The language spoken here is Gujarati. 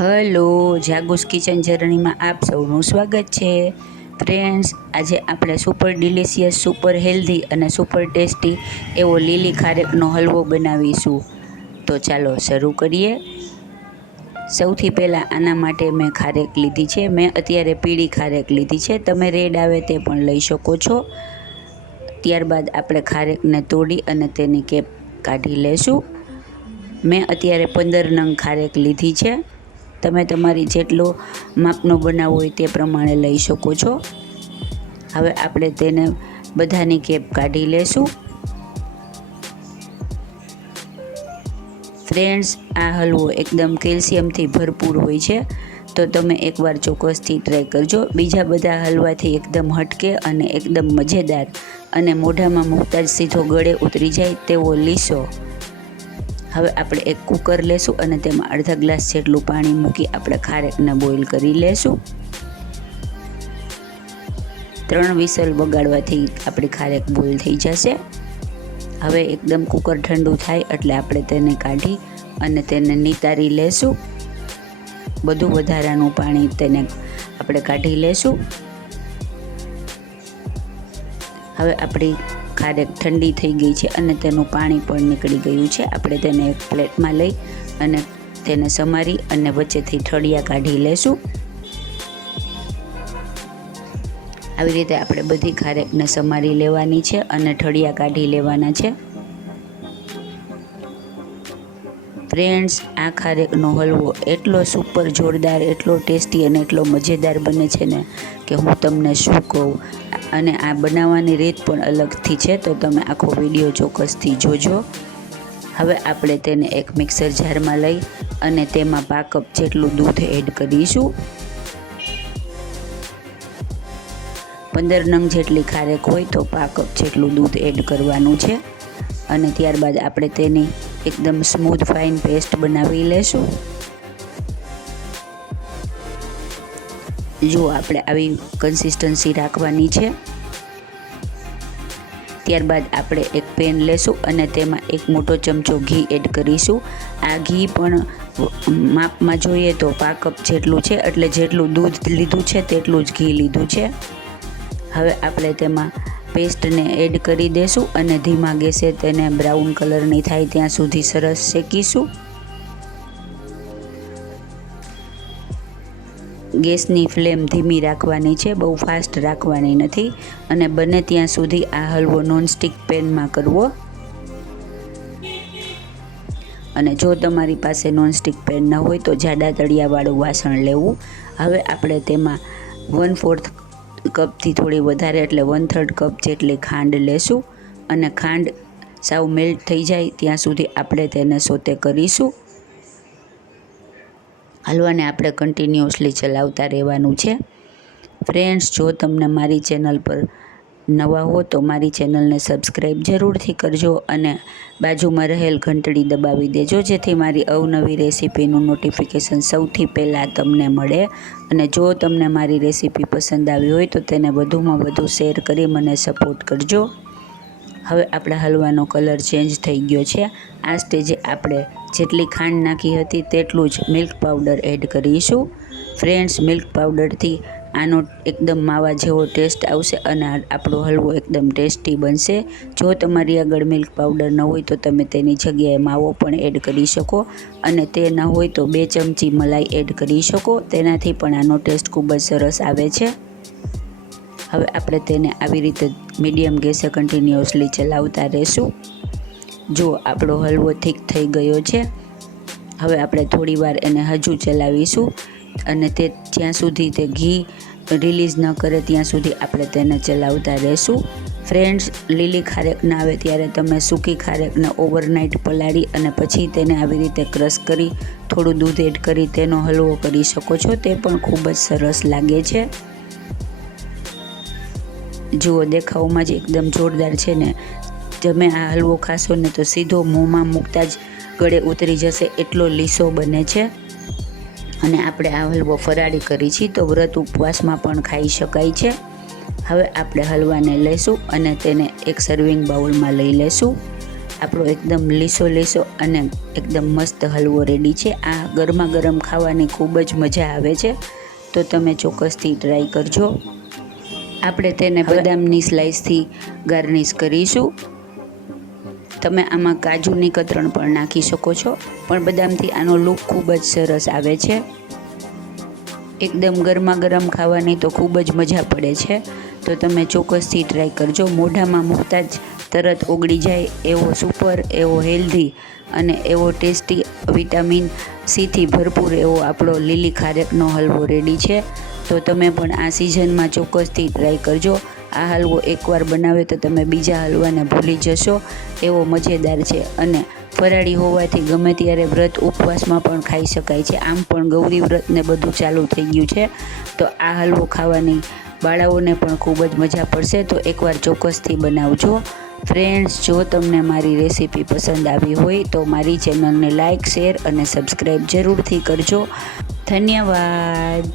હલો, જાગુસ કિચન જર્નીમાં આપ સૌનું સ્વાગત છે ફ્રેન્ડ્સ। આજે આપણે સુપર ડિલિશિયસ, સુપર હેલ્ધી અને સુપર ટેસ્ટી એવો લીલી ખારેકનો હલવો બનાવીશું। તો ચાલો શરૂ કરીએ। સૌથી પહેલાં આના માટે મેં ખારેક લીધી છે। મેં અત્યારે પીળી ખારેક લીધી છે, તમે રેડ આવે તે પણ લઈ શકો છો। ત્યારબાદ આપણે ખારેકને તોડી અને તેની કેપ કાઢી લેશું। મેં અત્યારે 15 નંગ ખારેક લીધી છે, તમે તમારી જેટલો માપનો બનાવવો હોય તે પ્રમાણે લઈ શકો છો। હવે આપણે તેને બધાની કેપ કાઢી લેશું। ફ્રેન્ડ્સ, આ હલવો એકદમ કેલ્શિયમથી ભરપૂર હોય છે, તો તમે એકવાર ચોક્કસથી ટ્રાય કરજો। બીજા બધા હલવાથી એકદમ હટકે અને એકદમ મજેદાર અને મોઢામાં મૂકતા જ સીધો ગળે ઉતરી જાય તેવો લીસો। હવે આપણે એક કુકર લેશું અને તેમાં અડધા ગ્લાસ જેટલું પાણી મૂકી આપણે ખારેકને બોઇલ કરી લેશું। 3 વિસલ વગાડવાથી આપણી ખારેક બોઇલ થઈ જશે। હવે એકદમ કુકર ઠંડુ થાય એટલે આપણે તેને કાઢી અને તેને નિતારી લેશું। બધું વધારાનું પાણી તેને આપણે કાઢી લેશું। હવે આપણી ખારેક ઠંડી થઈ ગઈ છે અને તેનું પાણી પણ નીકળી ગયું છે। આપણે તેને એક પ્લેટમાં લઈ અને તેને સમારી અને વચ્ચેથી ઠળિયા કાઢી લેશું। આવી રીતે આપણે બધી ખારેકને સમારી લેવાની છે અને ઠળિયા કાઢી લેવાના છે। ફ્રેન્ડ્સ, આ ખારેકનો હલવો એટલો સુપર જોરદાર, એટલો ટેસ્ટી અને એટલો મજેદાર બને છે ને કે હું તમને શું કહું। અને આ બનાવવાની રીત પણ અલગથી છે, તો તમે આખો વિડીયો ચોક્કસથી જોજો। હવે આપણે તેને એક મિક્સર જારમાં લઈ અને તેમાં 5 કપ જેટલું દૂધ એડ કરીશું। 15 નંગ જેટલી ખારેક હોય તો 5 કપ જેટલું દૂધ એડ કરવાનું છે અને ત્યારબાદ આપણે તેની એકદમ સ્મૂથ ફાઇન પેસ્ટ બનાવી લેશું। જો આપણે આવી કન્સિસ્ટન્સી રાખવાની છે। ત્યારબાદ આપણે એક પેન લેશું અને તેમાં 1 મોટો ચમચો ઘી એડ કરીશું। આ ઘી પણ માપમાં જોઈએ તો 5 કપ જેટલું છે, એટલે જેટલું દૂધ લીધું છે તેટલું જ ઘી લીધું છે। હવે આપણે તેમાં પેસ્ટને એડ કરી દેશું અને ધીમા ગેસે તેને બ્રાઉન કલરની થાય ત્યાં સુધી સરસ શેકીશું। ગેસની ફ્લેમ ધીમી રાખવાની છે, બહુ ફાસ્ટ રાખવાની નથી અને બને ત્યાં સુધી આ હલવો નોનસ્ટિક પેનમાં કરવો। અને જો તમારી પાસે નોનસ્ટિક પેન ન હોય તો જાડા તળિયાવાળું વાસણ લેવું। હવે આપણે તેમાં 1/4 કપથી થોડી વધારે એટલે 1/3 કપ જેટલી ખાંડ લેશું અને ખાંડ સાવ મેલ્ટ થઈ જાય ત્યાં સુધી આપણે તેને સોતે કરીશું। હલવાને આપણે કન્ટિન્યુઅસલી ચલાવતા રહેવાનું છે। ફ્રેન્ડ્સ, જો તમને મારી ચેનલ પર નવા હો તો મારી ચેનલને સબસ્ક્રાઈબ જરૂરથી કરજો અને બાજુમાં રહેલ ઘંટડી દબાવી દેજો, જેથી મારી અવનવી રેસીપીનું નોટિફિકેશન સૌથી પહેલાં તમને મળે। અને જો તમને મારી રેસીપી પસંદ આવી હોય તો તેને વધુમાં વધુ શેર કરી મને સપોર્ટ કરજો। હવે આપણા હલવાનો કલર ચેન્જ થઈ ગયો છે। આ સ્ટેજે આપણે જેટલી ખાંડ નાખી હતી તેટલું જ મિલ્ક પાવડર એડ કરીશું। ફ્રેન્ડ્સ, મિલ્ક પાવડરથી આનો એકદમ માવા જેવો ટેસ્ટ આવશે અને આપણો હલવો એકદમ ટેસ્ટી બનશે। જો તમારી આગળ મિલ્ક પાવડર ન હોય તો તમે તેની જગ્યાએ માવો પણ એડ કરી શકો અને તે ન હોય તો 2 ચમચી મલાઈ એડ કરી શકો, તેનાથી પણ આનો ટેસ્ટ ખૂબ જ સરસ આવે છે। હવે આપણે તેને આવી રીતે મીડિયમ ગેસે કન્ટિન્યુઅસલી ચલાવતા રહેશું। જો આપણો હલવો થીક થઈ ગયો છે, હવે આપણે થોડીવાર એને હજુ ચલાવીશું અને તે જ્યાં સુધી તે ઘી રિલીઝ ન કરે ત્યાં સુધી આપણે તેને ચલાવતા રહેશું। ફ્રેન્ડ્સ, લીલી ખારેક ના આવે ત્યારે તમે સૂકી ખારેકને ઓવરનાઇટ પલાળી અને પછી તેને આવી રીતે ક્રશ કરી થોડું દૂધ એડ કરી તેનો હલવો કરી શકો છો, તે પણ ખૂબ જ સરસ લાગે છે। જુઓ, દેખાવમાં જ એકદમ જોરદાર છે ને। તમે આ હલવો ખાશો ને તો સીધો મોંમાં મૂકતા જ ગળે ઉતરી જશે, એટલો લીસો બને છે। અને આપણે આ હલવો ફરાળી કરી છીએ તો વ્રત ઉપવાસમાં પણ ખાઈ શકાય છે। હવે આપણે હલવાને લઈશું અને તેને એક સર્વિંગ બાઉલમાં લઈ લેશું। આપણો એકદમ લીસો લીસો અને એકદમ મસ્ત હલવો રેડી છે. આ ગરમા ગરમ ખાવાની ખૂબ જ મજા આવે છે, તો તમે ચોક્કસથી ટ્રાય કરજો. આપણે તેને બદામની સ્લાઇસથી ગાર્નિશ કરીશું. તમે આમાં કાજુની કતરણ પણ નાખી શકો છો, પણ બદામથી આનો લુક ખૂબ જ સરસ આવે છે. એકદમ ગરમા ગરમ ખાવાની તો ખૂબ જ મજા પડે છે, તો તમે ચોક્કસથી ટ્રાય કરજો. મોઢામાં મૂકતા જ તરત ઓગળી જાય એવો સુપર, એવો હેલ્ધી અને એવો ટેસ્ટી વિટામિન સીથી ભરપૂર એવો આપણો લીલી ખારેકનો હલવો રેડી છે. તો તમે પણ આ સિઝનમાં ચોક્કસથી ટ્રાય કરજો. આ હલવો એકવાર બનાવે તો તમે બીજા હલવાને ભૂલી જશો, એવો મજેદાર છે અને ફરાળી હોવાથી ગમે ત્યારે વ્રત ઉપવાસમાં પણ ખાઈ શકાય છે. આમ પણ ગૌરી વ્રતને બધું ચાલુ થઈ ગયું છે, તો આ હલવો ખાવાની બાળાઓને પણ ખૂબ જ મજા પડશે. તો એકવાર ચોક્કસથી બનાવજો. ફ્રેન્ડ્સ, જો તમને મારી રેસીપી પસંદ આવી હોય તો મારી ચેનલને લાઇક, શેર અને સબસ્ક્રાઈબ જરૂરથી કરજો. ધન્યવાદ.